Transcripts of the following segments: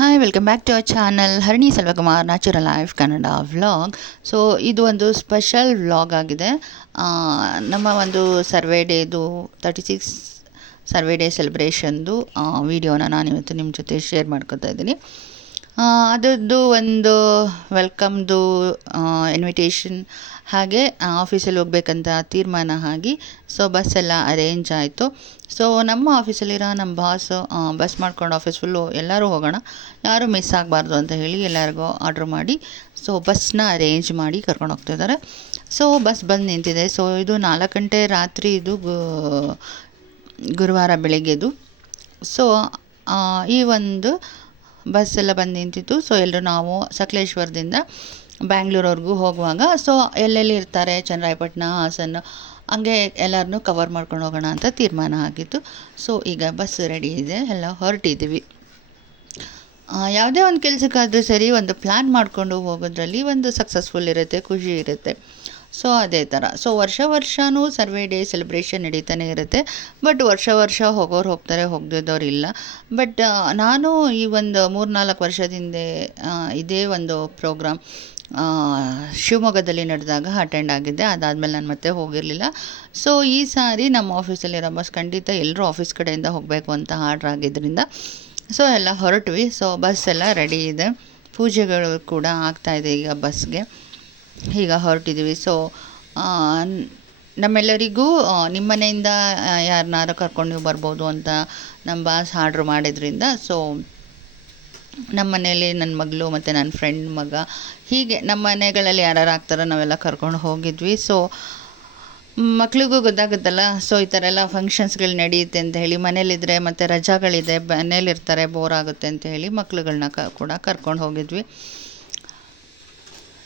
Hi welcome back to our channel Harini Selvakumar natural life Kannada vlog. So ಇದು ಒಂದು special vlog ಆಗಿದೆ. ನಮ್ಮ ಒಂದು ಸರ್ವೆ ಡೇದು 36 ಸರ್ವೆ ಡೇ ಸೆಲೆಬ್ರೇಷನ್ದು ವಿಡಿಯೋನ ನಾನಿವತ್ತು ನಿಮ್ಮ ಜೊತೆ ಶೇರ್ ಮಾಡ್ಕೊತಾ ಇದ್ದೀನಿ. ಅದರದ್ದು ಒಂದು ವೆಲ್ಕಮ್ದು ಇನ್ವಿಟೇಷನ್, ಹಾಗೆ ಆಫೀಸಲ್ಲಿ ಹೋಗ್ಬೇಕಂತ ತೀರ್ಮಾನ ಆಗಿ ಸೊ ಬಸ್ ಎಲ್ಲ ಅರೇಂಜ್ ಆಯಿತು. ಸೊ ನಮ್ಮ ಆಫೀಸಲ್ಲಿರೋ ನಮ್ಮ ಬಸ್ ಮಾಡ್ಕೊಂಡು ಆಫೀಸ್ ಫುಲ್ಲು ಎಲ್ಲರೂ ಹೋಗೋಣ, ಯಾರೂ ಮಿಸ್ ಆಗಬಾರ್ದು ಅಂತ ಹೇಳಿ ಎಲ್ಲರಿಗೂ ಆರ್ಡ್ರ್ ಮಾಡಿ ಸೊ ಬಸ್ನ ಅರೇಂಜ್ ಮಾಡಿ ಕರ್ಕೊಂಡು ಹೋಗ್ತಿದ್ದಾರೆ. ಸೊ ಬಸ್ ಬಂದು ನಿಂತಿದೆ. ಸೊ ಇದು 4 ಗಂಟೆ ರಾತ್ರಿ, ಇದು ಗುರುವಾರ ಬೆಳಗ್ಗೆದು. ಸೊ ಈ ಒಂದು ಬಸ್ ಎಲ್ಲ ಬಂದು ನಿಂತಿತ್ತು. ಸೊ ಎಲ್ಲರೂ ನಾವು ಸಕಲೇಶ್ವರದಿಂದ ಬ್ಯಾಂಗ್ಳೂರವ್ರಿಗೂ ಹೋಗುವಾಗ ಸೊ ಎಲ್ಲೆಲ್ಲಿ ಇರ್ತಾರೆ, ಚನ್ನರಾಯಪಟ್ಟಣ, ಹಾಸನ, ಹಂಗೆ ಎಲ್ಲರನ್ನೂ ಕವರ್ ಮಾಡ್ಕೊಂಡು ಹೋಗೋಣ ಅಂತ ತೀರ್ಮಾನ ಆಗಿತ್ತು. ಸೊ ಈಗ ಬಸ್ ರೆಡಿ ಇದೆ, ಎಲ್ಲ ಹೊರಟಿದ್ದೀವಿ. ಯಾವುದೇ ಒಂದು ಕೆಲಸಕ್ಕಾದರೂ ಸರಿ ಒಂದು ಪ್ಲ್ಯಾನ್ ಮಾಡಿಕೊಂಡು ಹೋಗೋದ್ರಲ್ಲಿ ಒಂದು ಸಕ್ಸಸ್ಫುಲ್ ಇರುತ್ತೆ, ಖುಷಿ ಇರುತ್ತೆ. ಸೊ ಅದೇ ಥರ ಸೊ ವರ್ಷವೂ ಸರ್ವೆ ಡೇ ಸೆಲೆಬ್ರೇಷನ್ ನಡೀತಾನೆ ಇರುತ್ತೆ. ಬಟ್ ವರ್ಷ ಹೋಗೋರು ಹೋಗ್ತಾರೆ, ಹೋಗದಿದ್ದವ್ರು ಇಲ್ಲ. ಬಟ್ ನಾನು ಈ ಒಂದು 3-4 ವರ್ಷದಿಂದ ಇದೇ ಒಂದು ಪ್ರೋಗ್ರಾಮ್ ಶಿವಮೊಗ್ಗದಲ್ಲಿ ನಡೆದಾಗ ಅಟೆಂಡ್ ಆಗಿದ್ದೆ. ಅದಾದಮೇಲೆ ನಾನು ಮತ್ತೆ ಹೋಗಿರಲಿಲ್ಲ. ಸೊ ಈ ಸಾರಿ ನಮ್ಮ ಆಫೀಸಲ್ಲಿರೋ ಬಸ್ ಖಂಡಿತ ಎಲ್ಲರೂ ಆಫೀಸ್ ಕಡೆಯಿಂದ ಹೋಗಬೇಕು ಅಂತ ಆರ್ಡ್ರ್ ಆಗಿದ್ದರಿಂದ ಸೊ ಎಲ್ಲ ಹೊರಟ್ವಿ. ಸೊ ಬಸ್ ಎಲ್ಲ ರೆಡಿ ಇದೆ, ಪೂಜೆಗಳು ಕೂಡ ಆಗ್ತಾಯಿದೆ ಈಗ ಬಸ್ಗೆ. ಈಗ ಹೊರಟಿದ್ದೀವಿ. ಸೊ ನಮ್ಮೆಲ್ಲರಿಗೂ ನಿಮ್ಮ ಮನೆಯಿಂದ ಯಾರನ್ನಾರು ಕರ್ಕೊಂಡು ನೀವು ಬರ್ಬೋದು ಅಂತ ನಮ್ಮ ಬಾಸ್ ಆರ್ಡ್ರ್ ಮಾಡಿದ್ರಿಂದ ಸೊ ನಮ್ಮ ಮನೇಲಿ ನನ್ನ ಮಗಳು ಮತ್ತು ನನ್ನ ಫ್ರೆಂಡ್ ಮಗ, ಹೀಗೆ ನಮ್ಮ ಮನೆಗಳಲ್ಲಿ ಯಾರು ಆಗ್ತಾರೋ ನಾವೆಲ್ಲ ಕರ್ಕೊಂಡು ಹೋಗಿದ್ವಿ. ಸೊ ಮಕ್ಳಿಗೂ ಗೊತ್ತಾಗುತ್ತಲ್ಲ, ಸೊ ಈ ಥರ ಎಲ್ಲ ಫಂಕ್ಷನ್ಸ್ಗಳು ನಡೆಯುತ್ತೆ ಅಂತ ಹೇಳಿ. ಮನೇಲಿದ್ದರೆ ಮತ್ತು ರಜಾಗಳಿದೆ, ಮನೇಲಿರ್ತಾರೆ, ಬೋರ್ ಆಗುತ್ತೆ ಅಂತ ಹೇಳಿ ಮಕ್ಳುಗಳನ್ನ ಕೂಡ ಕರ್ಕೊಂಡು ಹೋಗಿದ್ವಿ.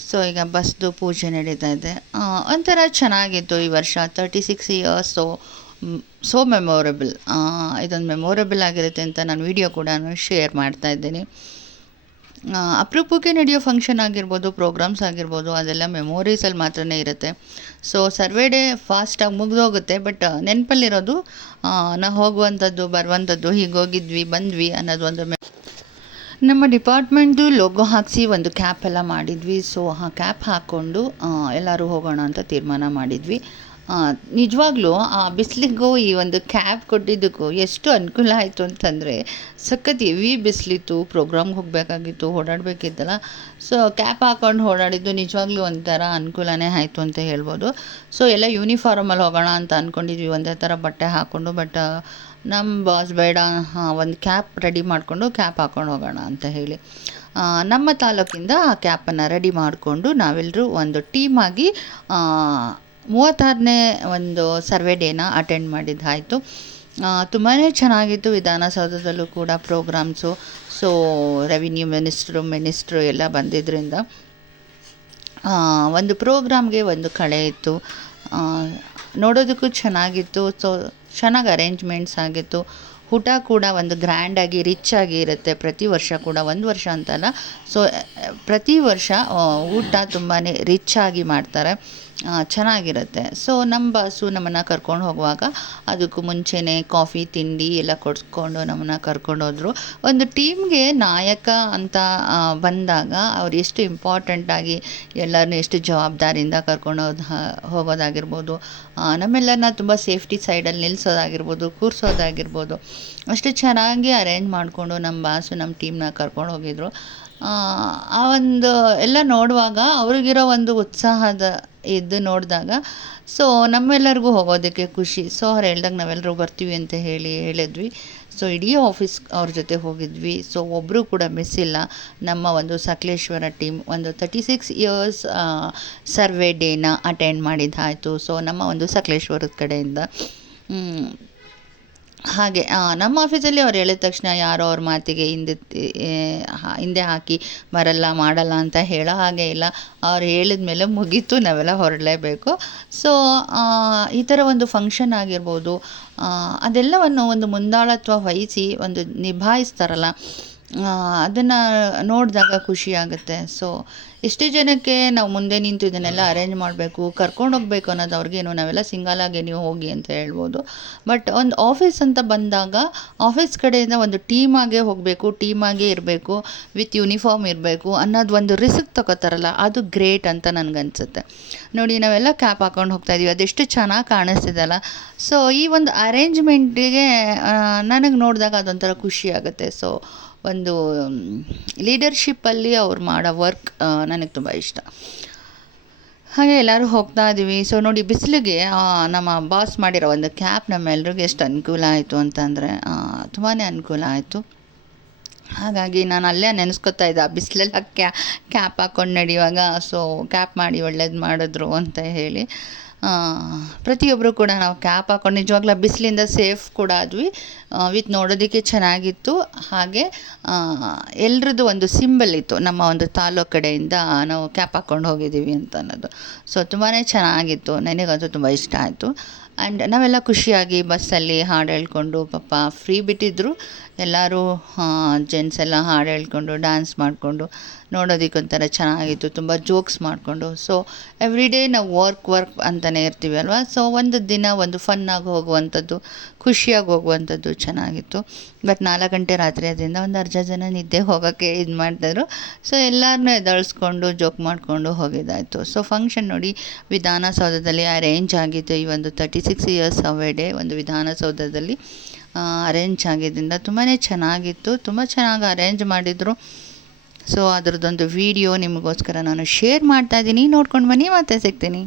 ಸೊ ಈಗ ಬಸ್ದು ಪೂಜೆ ನಡೀತಾ ಇದೆ. ಒಂಥರ ಚೆನ್ನಾಗಿತ್ತು ಈ ವರ್ಷ, 36 ಇಯರ್ಸ್. ಸೊ ಮೆಮೊರೇಬಲ್, ಇದೊಂದು ಮೆಮೊರೇಬಲ್ ಆಗಿರುತ್ತೆ ಅಂತ ನಾನು ವಿಡಿಯೋ ಕೂಡ ಶೇರ್ ಮಾಡ್ತಾ ಇದ್ದೀನಿ. ಅಪರೂಪಕ್ಕೆ ನಡೆಯೋ ಫಂಕ್ಷನ್ ಆಗಿರ್ಬೋದು, ಪ್ರೋಗ್ರಾಮ್ಸ್ ಆಗಿರ್ಬೋದು, ಅದೆಲ್ಲ ಮೆಮೊರೀಸಲ್ಲಿ ಮಾತ್ರನೇ ಇರುತ್ತೆ. ಸೊ ಸರ್ವೆ ಡೇ ಫಾಸ್ಟಾಗಿ ಮುಗಿದೋಗುತ್ತೆ, ಬಟ್ ನೆನಪಲ್ಲಿರೋದು ನಾವು ಹೋಗುವಂಥದ್ದು, ಬರುವಂಥದ್ದು, ಹೀಗೆ ಹೋಗಿದ್ವಿ ಬಂದ್ವಿ ಅನ್ನೋದು ಒಂದು ನಮ್ಮ ಡಿಪಾರ್ಟ್ಮೆಂಟ್ದು ಲೋಗೋ ಹಾಕಿಸಿ ಒಂದು ಕ್ಯಾಪ್ ಎಲ್ಲ ಮಾಡಿದ್ವಿ. ಸೊ ಆ ಕ್ಯಾಪ್ ಹಾಕ್ಕೊಂಡು ಎಲ್ಲರೂ ಹೋಗೋಣ ಅಂತ ತೀರ್ಮಾನ ಮಾಡಿದ್ವಿ. ನಿಜವಾಗ್ಲೂ ಆ ಬಿಸಿಲಿಗೂ ಈ ಒಂದು ಕ್ಯಾಪ್ ಕೊಟ್ಟಿದ್ದಕ್ಕೂ ಎಷ್ಟು ಅನುಕೂಲ ಆಯಿತು ಅಂತಂದರೆ, ಸಖತ್ ಹೆವಿ ಬಿಸಿಲಿತ್ತು, ಪ್ರೋಗ್ರಾಮ್ಗೆ ಹೋಗಬೇಕಾಗಿತ್ತು, ಓಡಾಡಬೇಕಿತ್ತಲ್ಲ. ಸೊ ಕ್ಯಾಪ್ ಹಾಕ್ಕೊಂಡು ಓಡಾಡಿದ್ದು ನಿಜವಾಗ್ಲೂ ಒಂಥರ ಅನುಕೂಲನೇ ಆಯಿತು ಅಂತ ಹೇಳ್ಬೋದು. ಸೊ ಎಲ್ಲ ಯೂನಿಫಾರ್ಮಲ್ಲಿ ಹೋಗೋಣ ಅಂತ ಅಂದ್ಕೊಂಡಿದ್ವಿ, ಒಂದೇ ಥರ ಬಟ್ಟೆ ಹಾಕ್ಕೊಂಡು. ಬಟ್ ನಮ್ಮ ಬಾಸ್ ಬೇಡ, ಒಂದು ಕ್ಯಾಪ್ ರೆಡಿ ಮಾಡಿಕೊಂಡು ಕ್ಯಾಪ್ ಹಾಕ್ಕೊಂಡು ಹೋಗೋಣ ಅಂತ ಹೇಳಿ ನಮ್ಮ ತಾಲೂಕಿಂದ ಆ ಕ್ಯಾಪನ್ನು ರೆಡಿ ಮಾಡಿಕೊಂಡು ನಾವೆಲ್ಲರೂ ಒಂದು ಟೀಮಾಗಿ 36ನೇ ಒಂದು ಸರ್ವೆ ಡೇನ ಅಟೆಂಡ್ ಮಾಡಿದ್ದಾಯಿತು. ತುಂಬಾ ಚೆನ್ನಾಗಿತ್ತು. ವಿಧಾನಸೌಧದಲ್ಲೂ ಕೂಡ ಪ್ರೋಗ್ರಾಮ್ಸು. ಸೊ ರೆವಿನ್ಯೂ ಮಿನಿಸ್ಟ್ರು ಎಲ್ಲ ಬಂದಿದ್ದರಿಂದ ಒಂದು ಪ್ರೋಗ್ರಾಮ್ಗೆ ಒಂದು ಕಳೆ ಇತ್ತು, ನೋಡೋದಕ್ಕೂ ಚೆನ್ನಾಗಿತ್ತು. ಸೊ ಚೆನ್ನಾಗಿ ಅರೇಂಜ್ಮೆಂಟ್ಸ್ ಆಗಿತ್ತು. ಊಟ ಕೂಡ ಒಂದು ಗ್ರ್ಯಾಂಡಾಗಿ ರಿಚ್ ಆಗಿ ಇರುತ್ತೆ ಪ್ರತಿ ವರ್ಷ ಕೂಡ, ಒಂದು ವರ್ಷ ಅಂತಲ್ಲ. ಸೊ ಪ್ರತಿ ವರ್ಷ ಊಟ ತುಂಬಾ ರಿಚ್ ಆಗಿ ಮಾಡ್ತಾರೆ, ಚೆನ್ನಾಗಿರುತ್ತೆ. ಸೊ ನಮ್ಮ ಬಾಸು ನಮ್ಮನ್ನು ಕರ್ಕೊಂಡು ಹೋಗುವಾಗ ಅದಕ್ಕೂ ಮುಂಚೆನೇ ಕಾಫಿ ತಿಂಡಿ ಎಲ್ಲ ಕೊಡಿಸ್ಕೊಂಡು ನಮ್ಮನ್ನು ಕರ್ಕೊಂಡು ಹೋದರು. ಒಂದು ಟೀಮ್ಗೆ ನಾಯಕ ಅಂತ ಬಂದಾಗ ಅವ್ರು ಎಷ್ಟು ಇಂಪಾರ್ಟೆಂಟಾಗಿ ಎಲ್ಲರನ್ನೂ ಎಷ್ಟು ಜವಾಬ್ದಾರಿಯಿಂದ ಕರ್ಕೊಂಡು ಹೋಗೋದಾಗಿರ್ಬೋದು, ನಮ್ಮೆಲ್ಲರನ್ನ ತುಂಬ ಸೇಫ್ಟಿ ಸೈಡಲ್ಲಿ ನಿಲ್ಲಿಸೋದಾಗಿರ್ಬೋದು, ಕೂರಿಸೋದಾಗಿರ್ಬೋದು, ಅಷ್ಟು ಚೆನ್ನಾಗಿ ಅರೇಂಜ್ ಮಾಡಿಕೊಂಡು ನಮ್ಮ ಬಾಸು ನಮ್ಮ ಟೀಮ್ನ ಕರ್ಕೊಂಡು ಹೋಗಿದ್ರು. ಆ ಒಂದು ಎಲ್ಲ ನೋಡುವಾಗ ಅವ್ರಿಗಿರೋ ಒಂದು ಉತ್ಸಾಹದ ಇದು ನೋಡಿದಾಗ ಸೊ ನಮ್ಮೆಲ್ಲರಿಗೂ ಹೋಗೋದಕ್ಕೆ ಖುಷಿ. ಸೊ ಅವ್ರು ಹೇಳ್ದಾಗ ನಾವೆಲ್ಲರೂ ಬರ್ತೀವಿ ಅಂತ ಹೇಳಿದ್ವಿ. ಸೊ ಇಡೀ ಆಫೀಸ್ ಅವ್ರ ಜೊತೆ ಹೋಗಿದ್ವಿ. ಸೊ ಒಬ್ಬರು ಕೂಡ ಮಿಸ್ ಇಲ್ಲ. ನಮ್ಮ ಒಂದು ಸಕಲೇಶ್ವರ ಟೀಮ್ ಒಂದು 36 ಇಯರ್ಸ್ ಸರ್ವೆ ಡೇನ ಅಟೆಂಡ್ ಮಾಡಿದ್ದಾಯಿತು. ಸೊ ನಮ್ಮ ಒಂದು ಸಕಲೇಶ್ವರದ ಕಡೆಯಿಂದ ಹಾಗೆ ನಮ್ಮ ಆಫೀಸಲ್ಲಿ ಅವ್ರು ಹೇಳಿದ ತಕ್ಷಣ ಯಾರೋ ಅವ್ರ ಮಾತಿಗೆ ಹಿಂದೆ ಹಾಕಿ ಮಾಡಲ್ಲ ಅಂತ ಹೇಳೋ ಹಾಗೆ ಇಲ್ಲ. ಅವ್ರು ಹೇಳಿದ ಮೇಲೆ ಮುಗೀತು, ನಾವೆಲ್ಲ ಹೊರಡಲೇಬೇಕು. ಸೊ ಈ ಥರ ಒಂದು ಫಂಕ್ಷನ್ ಆಗಿರ್ಬೋದು, ಅದೆಲ್ಲವನ್ನು ಒಂದು ಮುಂದಾಳತ್ವ ವಹಿಸಿ ಒಂದು ನಿಭಾಯಿಸ್ತಾರಲ್ಲ, ಅದನ್ನು ನೋಡಿದಾಗ ಖುಷಿಯಾಗುತ್ತೆ. ಸೊ ಎಷ್ಟೇ ಜನಕ್ಕೆ ನಾವು ಮುಂದೆ ನಿಂತು ಇದನ್ನೆಲ್ಲ ಅರೇಂಜ್ ಮಾಡಬೇಕು, ಕರ್ಕೊಂಡು ಹೋಗಬೇಕು ಅನ್ನೋದು ಅವ್ರಿಗೇನು, ನಾವೆಲ್ಲ ಸಿಂಗಲಾಗಿ ನೀವು ಹೋಗಿ ಅಂತ ಹೇಳ್ಬೋದು. ಬಟ್ ಒಂದು ಆಫೀಸ್ ಅಂತ ಬಂದಾಗ ಆಫೀಸ್ ಕಡೆಯಿಂದ ಒಂದು ಟೀಮಾಗೇ ಹೋಗಬೇಕು, ಟೀಮಾಗೇ ಇರಬೇಕು, ವಿತ್ ಯೂನಿಫಾರ್ಮ್ ಇರಬೇಕು ಅನ್ನೋದು ಒಂದು ರಿಸ್ಕ್ ತಗೋತಾರಲ್ಲ, ಅದು ಗ್ರೇಟ್ ಅಂತ ನನಗನ್ಸುತ್ತೆ. ನೋಡಿ ನಾವೆಲ್ಲ ಕ್ಯಾಪ್ ಹಾಕ್ಕೊಂಡು ಹೋಗ್ತಾಯಿದ್ದೀವಿ, ಅದೆಷ್ಟು ಚೆನ್ನಾಗಿ ಕಾಣಿಸ್ತಿದೆಯಲ್ಲ. ಸೊ ಈ ಒಂದು ಅರೇಂಜ್ಮೆಂಟಿಗೆ ನನಗೆ ನೋಡಿದಾಗ ಅದೊಂಥರ ಖುಷಿ ಆಗುತ್ತೆ. ಸೊ ಒಂದು ಲೀಡರ್ಶಿಪ್ಪಲ್ಲಿ ಅವ್ರು ಮಾಡೋ ವರ್ಕ್ ನನಗೆ ತುಂಬ ಇಷ್ಟ. ಹಾಗೆ ಎಲ್ಲರೂ ಹೋಗ್ತಾ ಇದ್ದೀವಿ. ಸೊ ನೋಡಿ ಬಿಸಿಲಿಗೆ ನಮ್ಮ ಬಾಸ್ ಮಾಡಿರೋ ಒಂದು ಕ್ಯಾಪ್ ನಮ್ಮೆಲ್ರಿಗೂ ಎಷ್ಟು ಅನುಕೂಲ ಆಯಿತು ಅಂತಂದರೆ ತುಂಬಾ ಅನುಕೂಲ ಆಯಿತು. ಹಾಗಾಗಿ ನಾನು ಅಲ್ಲೇ ನೆನೆಸ್ಕೊತಾ ಇದ್ದೆ, ಆ ಬಿಸಿಲೆಲ್ಲ ಕ್ಯಾಪ್ ಹಾಕ್ಕೊಂಡು ನಡೆಯುವಾಗ ಸೊ ಕ್ಯಾಪ್ ಮಾಡಿ ಒಳ್ಳೇದು ಮಾಡಿದ್ರು ಅಂತ ಹೇಳಿ. ಪ್ರತಿಯೊಬ್ಬರು ಕೂಡ ನಾವು ಕ್ಯಾಪ್ ಹಾಕ್ಕೊಂಡು ನಿಜವಾಗ್ಲೂ ಬಿಸಿಲಿಂದ ಸೇಫ್ ಕೂಡ ಆದ್ವಿ, ವಿತ್ ನೋಡೋದಕ್ಕೆ ಚೆನ್ನಾಗಿತ್ತು. ಹಾಗೆ ಎಲ್ರದ್ದು ಒಂದು ಸಿಂಬಲ್ ಇತ್ತು, ನಮ್ಮ ಒಂದು ತಾಲೂಕು ಕಡೆಯಿಂದ ನಾವು ಕ್ಯಾಪ್ ಹಾಕ್ಕೊಂಡು ಹೋಗಿದ್ದೀವಿ ಅಂತ ಅನ್ನೋದು. ಸೊ ತುಂಬಾ ಚೆನ್ನಾಗಿತ್ತು, ನನಗಂತೂ ತುಂಬ ಇಷ್ಟ ಆಯಿತು. ಆ್ಯಂಡ್ ನಾವೆಲ್ಲ ಖುಷಿಯಾಗಿ ಬಸ್ಸಲ್ಲಿ ಹಾಡು ಹೇಳ್ಕೊಂಡು, ಪಾಪ ಫ್ರೀ ಬಿಟ್ಟಿದ್ದರು ಎಲ್ಲರೂ, ಜೆಂಟ್ಸ್ ಎಲ್ಲ ಹಾಡು ಹೇಳ್ಕೊಂಡು ಡ್ಯಾನ್ಸ್ ಮಾಡಿಕೊಂಡು ನೋಡೋದಕ್ಕೊಂಥರ ಚೆನ್ನಾಗಿತ್ತು, ತುಂಬ ಜೋಕ್ಸ್ ಮಾಡಿಕೊಂಡು. ಸೊ ಎವ್ರಿ ಡೇ ನಾವು ವರ್ಕ್ ಅಂತಲೇ ಇರ್ತೀವಿ ಅಲ್ವಾ. ಸೊ ಒಂದು ದಿನ ಒಂದು ಫನ್ನಾಗಿ ಹೋಗುವಂಥದ್ದು, ಖುಷಿಯಾಗಿ ಹೋಗುವಂಥದ್ದು ಚೆನ್ನಾಗಿತ್ತು. ಬಟ್ 4 ಗಂಟೆ ರಾತ್ರಿ ಅದರಿಂದ ಒಂದು ಅರ್ಧ ಜನ ನಿದ್ದೆ ಹೋಗೋಕ್ಕೆ ಇದು ಮಾಡ್ತಾಯಿದ್ರು. ಸೊ ಎಲ್ಲರನ್ನೂ ಎದ್ದೇಳಿಸ್ಕೊಂಡು ಜೋಕ್ ಮಾಡಿಕೊಂಡು ಹೋಗಿದ್ದಾಯಿತು. ಸೊ ಫಂಕ್ಷನ್ ನೋಡಿ ವಿಧಾನಸೌಧದಲ್ಲಿ ಅರೇಂಜ್ ಆಗಿತ್ತು. ಈ ಒಂದು 36 ಇಯರ್ಸ್ ಸರ್ವೆ ಡೇ ಒಂದು ವಿಧಾನಸೌಧದಲ್ಲಿ ಅರೇಂಜ್ ಆಗಿದ್ದರಿಂದ ತುಂಬಾ ಚೆನ್ನಾಗಿತ್ತು, ತುಂಬ ಚೆನ್ನಾಗಿ ಅರೇಂಜ್ ಮಾಡಿದರು. ಸೊ ಅದರದ್ದೊಂದು ವಿಡಿಯೋ ನಿಮಗೋಸ್ಕರ ನಾನು ಶೇರ್ ಮಾಡ್ತಾಯಿದ್ದೀನಿ, ನೋಡ್ಕೊಂಡು ಬನ್ನಿ, ಮತ್ತೆ ಸಿಗ್ತೀನಿ.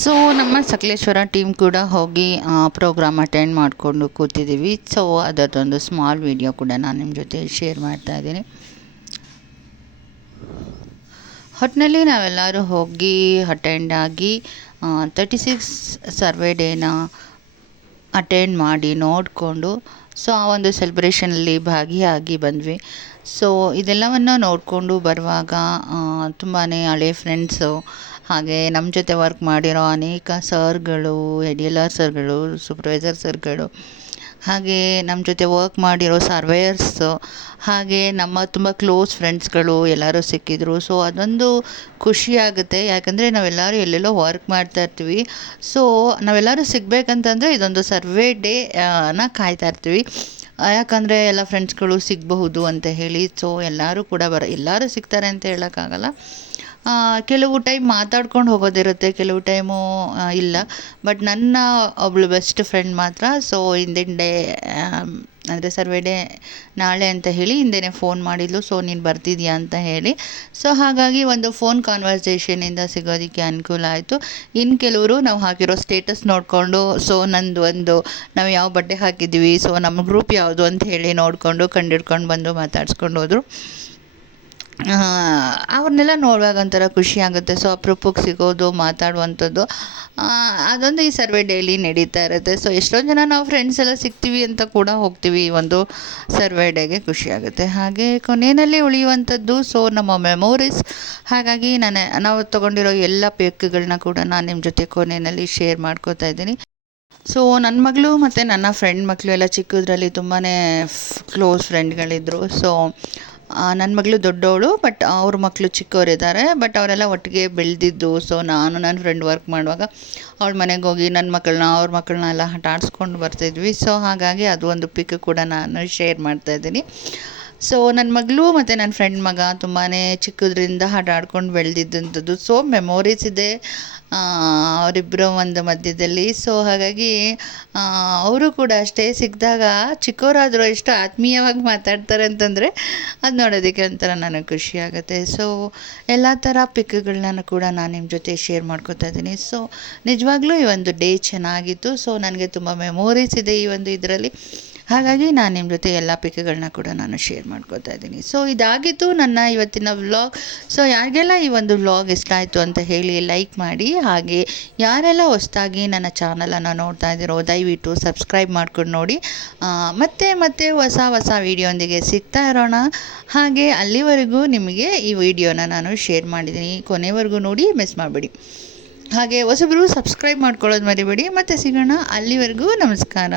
ಸೊ ನಮ್ಮ ಸಕಲೇಶ್ವರ ಟೀಮ್ ಕೂಡ ಹೋಗಿ ಪ್ರೋಗ್ರಾಮ್ ಅಟೆಂಡ್ ಮಾಡಿಕೊಂಡು ಕೂತಿದ್ದೀವಿ. ಸೊ ಅದರದ್ದೊಂದು ಸ್ಮಾಲ್ ವಿಡಿಯೋ ಕೂಡ ನಾನು ನಿಮ್ಮ ಜೊತೆ ಶೇರ್ ಮಾಡ್ತಾ ಇದ್ದೀನಿ. ಒಟ್ಟಿನಲ್ಲಿ ನಾವೆಲ್ಲರೂ ಹೋಗಿ ಅಟೆಂಡ್ ಆಗಿ 36 ಸರ್ವೆ ಡೇನ ಅಟೆಂಡ್ ಮಾಡಿ ನೋಡಿಕೊಂಡು, ಸೊ ಆ ಒಂದು ಸೆಲೆಬ್ರೇಷನಲ್ಲಿ ಭಾಗಿಯಾಗಿ ಬಂದ್ವಿ. ಸೊ ಇದೆಲ್ಲವನ್ನು ನೋಡಿಕೊಂಡು ಬರುವಾಗ ತುಂಬಾ ಹಳೆ ಫ್ರೆಂಡ್ಸು, ಹಾಗೆ ನಮ್ಮ ಜೊತೆ ವರ್ಕ್ ಮಾಡಿರೋ ಅನೇಕ ಸರ್ಗಳು, ADLR ಸರ್ಗಳು, ಸೂಪರ್ವೈಸರ್ ಸರ್ಗಳು, ಹಾಗೆ ನಮ್ಮ ಜೊತೆ ವರ್ಕ್ ಮಾಡಿರೋ ಸರ್ವೇಯರ್ಸು, ಹಾಗೆ ನಮ್ಮ ತುಂಬ ಕ್ಲೋಸ್ ಫ್ರೆಂಡ್ಸ್ಗಳು ಎಲ್ಲರೂ ಸಿಕ್ಕಿದ್ರು. ಸೊ ಅದೊಂದು ಖುಷಿಯಾಗುತ್ತೆ, ಯಾಕಂದರೆ ನಾವೆಲ್ಲರೂ ಎಲ್ಲೆಲ್ಲೋ ವರ್ಕ್ ಮಾಡ್ತಾಯಿರ್ತೀವಿ. ಸೊ ನಾವೆಲ್ಲರೂ ಸಿಗಬೇಕಂತಂದರೆ ಇದೊಂದು ಸರ್ವೆ ಡೇ ನ ಕಾಯ್ತಾ ಇರ್ತೀವಿ, ಯಾಕಂದರೆ ಎಲ್ಲ ಫ್ರೆಂಡ್ಸ್ಗಳು ಸಿಗಬಹುದು ಅಂತ ಹೇಳಿ. ಸೊ ಎಲ್ಲರೂ ಕೂಡ ಎಲ್ಲರೂ ಸಿಗ್ತಾರೆ ಅಂತ ಹೇಳೋಕ್ಕಾಗಲ್ಲ. ಕೆಲವು ಟೈಮ್ ಮಾತಾಡ್ಕೊಂಡು ಹೋಗೋದಿರುತ್ತೆ, ಕೆಲವು ಟೈಮು ಇಲ್ಲ. ಬಟ್ ನನ್ನ ಒಬ್ಬಳು ಬೆಸ್ಟ್ ಫ್ರೆಂಡ್ ಮಾತ್ರ ಸೊ ಹಿಂದಿನ ಡೇ ಅಂದರೆ ಸರ್ವೆ ಡೇ ನಾಳೆ ಅಂತ ಹೇಳಿ ಹಿಂದೆನೇ ಫೋನ್ ಮಾಡಿದ್ಲು, ಸೊ ನೀನು ಬರ್ತಿದ್ಯಾ ಅಂತ ಹೇಳಿ. ಸೊ ಹಾಗಾಗಿ ಒಂದು ಫೋನ್ ಕಾನ್ವರ್ಸೇಷನಿಂದ ಸಿಗೋದಕ್ಕೆ ಅನುಕೂಲ ಆಯಿತು. ಇನ್ನು ಕೆಲವರು ನಾವು ಹಾಕಿರೋ ಸ್ಟೇಟಸ್ ನೋಡಿಕೊಂಡು, ಸೊ ನಂದು ಒಂದು ನಾವು ಯಾವ ಬಟ್ಟೆ ಹಾಕಿದ್ದೀವಿ, ಸೊ ನಮ್ಮ ಗ್ರೂಪ್ ಯಾವುದು ಅಂತ ಹೇಳಿ ನೋಡಿಕೊಂಡು ಕಂಡಿಡ್ಕೊಂಡು ಬಂದು ಮಾತಾಡ್ಸ್ಕೊಂಡು ಹೋದರು. ಅವ್ರನ್ನೆಲ್ಲ ನೋಡುವಾಗ ಒಂಥರ ಖುಷಿ ಆಗುತ್ತೆ. ಸೊ ಅಪರೂಪಕ್ಕೆ ಸಿಗೋದು, ಮಾತಾಡುವಂಥದ್ದು, ಅದೊಂದು ಈ ಸರ್ವೆ ಡೇಲಿ ನಡೀತಾ ಇರುತ್ತೆ. ಸೊ ಎಷ್ಟೊಂದು ಜನ ನಾವು ಫ್ರೆಂಡ್ಸ್ ಎಲ್ಲ ಸಿಗ್ತೀವಿ ಅಂತ ಕೂಡ ಹೋಗ್ತೀವಿ ಈ ಒಂದು ಸರ್ವೆ ಡೇಗೆ, ಖುಷಿಯಾಗುತ್ತೆ. ಹಾಗೆ ಕೊನೆಯಲ್ಲಿ ಉಳಿಯುವಂಥದ್ದು ಸೊ ನಮ್ಮ ಮೆಮೊರೀಸ್. ಹಾಗಾಗಿ ನಾವು ತೊಗೊಂಡಿರೋ ಎಲ್ಲ ಪಿಕ್ಗಳನ್ನ ಕೂಡ ನಾನು ನಿಮ್ಮ ಜೊತೆ ಕೊನೆಯಲ್ಲಿ ಶೇರ್ ಮಾಡ್ಕೋತಾ ಇದ್ದೀನಿ. ಸೊ ನನ್ನ ಮಗಳು ಮತ್ತು ನನ್ನ ಫ್ರೆಂಡ್ ಮಕ್ಕಳು ಎಲ್ಲ ಚಿಕ್ಕದ್ರಲ್ಲಿ ತುಂಬಾ ಕ್ಲೋಸ್ ಫ್ರೆಂಡ್ಗಳಿದ್ದರು. ಸೊ ನನ್ನ ಮಗಳು ದೊಡ್ಡವಳು, ಬಟ್ ಅವ್ರ ಮಕ್ಕಳು ಚಿಕ್ಕವರಿದ್ದಾರೆ, ಬಟ್ ಅವರೆಲ್ಲ ಒಟ್ಟಿಗೆ ಬೆಳೆದಿದ್ದು. ಸೊ ನಾನು ನನ್ನ ಫ್ರೆಂಡ್ ವರ್ಕ್ ಮಾಡುವಾಗ ಅವಳ ಮನೆಗೆ ಹೋಗಿ ನನ್ನ ಮಕ್ಕಳನ್ನ ಅವ್ರ ಮಕ್ಕಳನ್ನ ಎಲ್ಲ ಆಟ ಆಡಿಸ್ಕೊಂಡು ಬರ್ತಿದ್ವಿ. ಸೊ ಹಾಗಾಗಿ ಅದು ಒಂದು ಪಿಕ್ ಕೂಡ ನಾನು ಶೇರ್ ಮಾಡ್ತಾಯಿದ್ದೀನಿ. ಸೊ ನನ್ನ ಮಗಳು ಮತ್ತು ನನ್ನ ಫ್ರೆಂಡ್ ಮಗ ತುಂಬಾ ಚಿಕ್ಕದ್ರಿಂದ ಆಟ ಆಡ್ಕೊಂಡು ಬೆಳೆದಿದ್ದಂಥದ್ದು. ಸೊ ಮೆಮೊರೀಸ್ ಇದೆ. ಅವರಿಬ್ಬರು ಒಂದು ಮಧ್ಯದಲ್ಲಿ. ಸೊ ಹಾಗಾಗಿ ಅವರು ಕೂಡ ಅಷ್ಟೇ, ಸಿಕ್ಕಿದಾಗ ಚಿಕ್ಕವರಾದರೂ ಎಷ್ಟು ಆತ್ಮೀಯವಾಗಿ ಮಾತಾಡ್ತಾರೆ ಅಂತಂದರೆ ಅದು ನೋಡೋದಕ್ಕೆ ಒಂಥರ ನನಗೆ ಖುಷಿ ಆಗುತ್ತೆ. ಸೊ ಎಲ್ಲ ಥರ ಪಿಕ್ಗಳನ್ನ ಕೂಡ ನಾನು ನಿಮ್ಮ ಜೊತೆ ಶೇರ್ ಮಾಡ್ಕೊತಾ ಇದ್ದೀನಿ. ಸೊ ನಿಜವಾಗ್ಲೂ ಈ ಒಂದು ಡೇ ಚೆನ್ನಾಗಿತ್ತು. ಸೊ ನನಗೆ ತುಂಬ ಮೆಮೊರೀಸ್ ಇದೆ ಈ ಒಂದು ಇದರಲ್ಲಿ. ಹಾಗಾಗಿ ನಾನು ನಿಮ್ಮ ಜೊತೆ ಎಲ್ಲ ಪಿಕ್ಗಳನ್ನ ಕೂಡ ನಾನು ಶೇರ್ ಮಾಡ್ಕೊತಾ ಇದ್ದೀನಿ. ಸೊ ಇದಾಗಿತ್ತು ನನ್ನ ಇವತ್ತಿನ ವ್ಲಾಗ್. ಸೊ ಯಾರಿಗೆಲ್ಲ ಈ ಒಂದು ವ್ಲಾಗ್ ಇಷ್ಟ ಆಯಿತು ಅಂತ ಹೇಳಿ ಲೈಕ್ ಮಾಡಿ. ಹಾಗೆ ಯಾರೆಲ್ಲ ಹೊಸದಾಗಿ ನನ್ನ ಚಾನಲನ್ನು ನೋಡ್ತಾ ಇದ್ದೀರೋ ದಯವಿಟ್ಟು ಸಬ್ಸ್ಕ್ರೈಬ್ ಮಾಡ್ಕೊಂಡು ನೋಡಿ. ಮತ್ತೆ ಹೊಸ ವೀಡಿಯೋಂದಿಗೆ ಸಿಗ್ತಾ ಇರೋಣ. ಹಾಗೆ ಅಲ್ಲಿವರೆಗೂ ನಿಮಗೆ ಈ ವಿಡಿಯೋನ ನಾನು ಶೇರ್ ಮಾಡಿದ್ದೀನಿ, ಕೊನೆವರೆಗೂ ನೋಡಿ, ಮಿಸ್ ಮಾಡಬೇಡಿ. ಹಾಗೆ ಹೊಸಬರು ಸಬ್ಸ್ಕ್ರೈಬ್ ಮಾಡ್ಕೊಳ್ಳೋದು ಮರಿಬೇಡಿ. ಮತ್ತೆ ಸಿಗೋಣ, ಅಲ್ಲಿವರೆಗೂ ನಮಸ್ಕಾರ.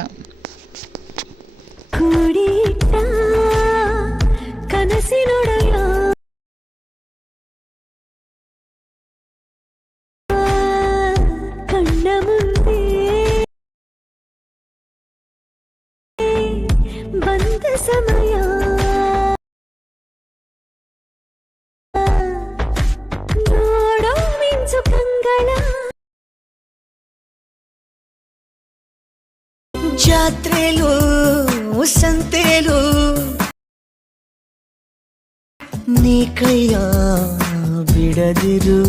ಕೂಡಿಟ್ಟ ಕನಸಿನೊಡೆಯ ಕಣ್ಣ ಮುಂದೆ ಬಂದ ಸಮಯ ನೋಡೋ ಮಿಂಚು ಕಂಗಳ ಜಾತ್ರೆಲೂ ಸಂತೆಲೂ ನೀ ಕೈಯ ಬಿಡದಿರು.